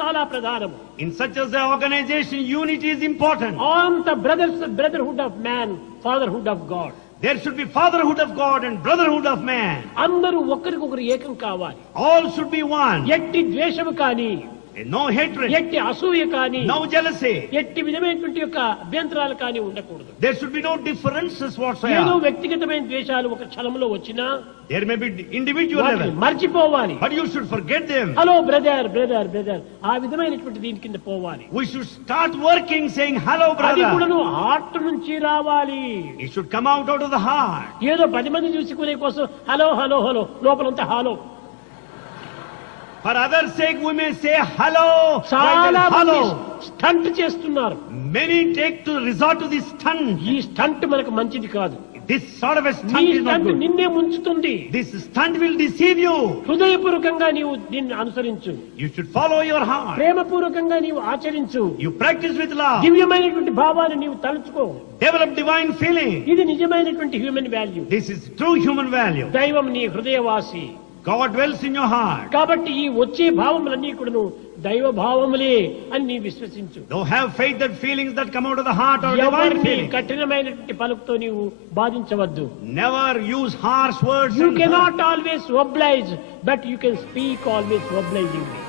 చాలా ప్రధానం. In such as an organization, unity is important. On the brotherhood of man, fatherhood of God. There should be fatherhood of God and brotherhood of man. అందరూ ఒకరికొకరు ఏకం కావాలి. All should be one. ఎట్టి ద్వేషము కానీ, no hatred, ఎట్టి అసూయ కానీ, no jealousy, ఎట్టి విధమైనటువంటి యొక్క అభ్యంతరాలు కానీ ఉండకూడదు. There should be no differences ఏదో whatsoever. వ్యక్తిగతమైన ద్వేషాలు ఒక క్షణంలో వచ్చినా There may be individual level, మర్చిపోవాలి. but you should forget them. Hello brother brother brother ఆ విధమైనటువంటి దీని కింద పోవాలి. We should start working saying hello అది brother. కూడా హార్ట్ నుంచి రావాలి. It should come out of the heart. ఏదో 10 మంది చూసుకునే కోసం హలో హలో హలో లోపలంతా hello. For others' sake, we may say hello. చాలా మంది Hello. స్టంట్ చేస్తున్నారు. Many take to resort to this stunt. ఈ స్టంట్ మనకు మంచిది కాదు. This sort of a ఈ stunt is not stunt good. నిన్నే ముంచుతుంది. This stunt will deceive you. హృదయపూర్వకంగా నీవు దీన్ని అనుసరించు. You should follow your heart. ప్రేమపూర్వకంగా నీవు ఆచరించు. You practice with love. దివ్యమైనటువంటి భావాన్ని నీవు తలుచుకో. Develop divine feeling. ఇది నిజమైనటువంటి human value. This is true human value. దైవం నీ హృదయవాసి. God dwells in your heart. కాబట్టి ఈ వచ్చే భావములన్నీ కూడాను దైవ భావములే అని నీ విశ్వసించు. Though have faith that feelings that come out of the heart are divine ఎవరిని feelings. కఠినమైనటువంటి పలుకుతో నీవు బాధించవద్దు. Never use harsh words. You and cannot always oblige, but you can speak always obligingly.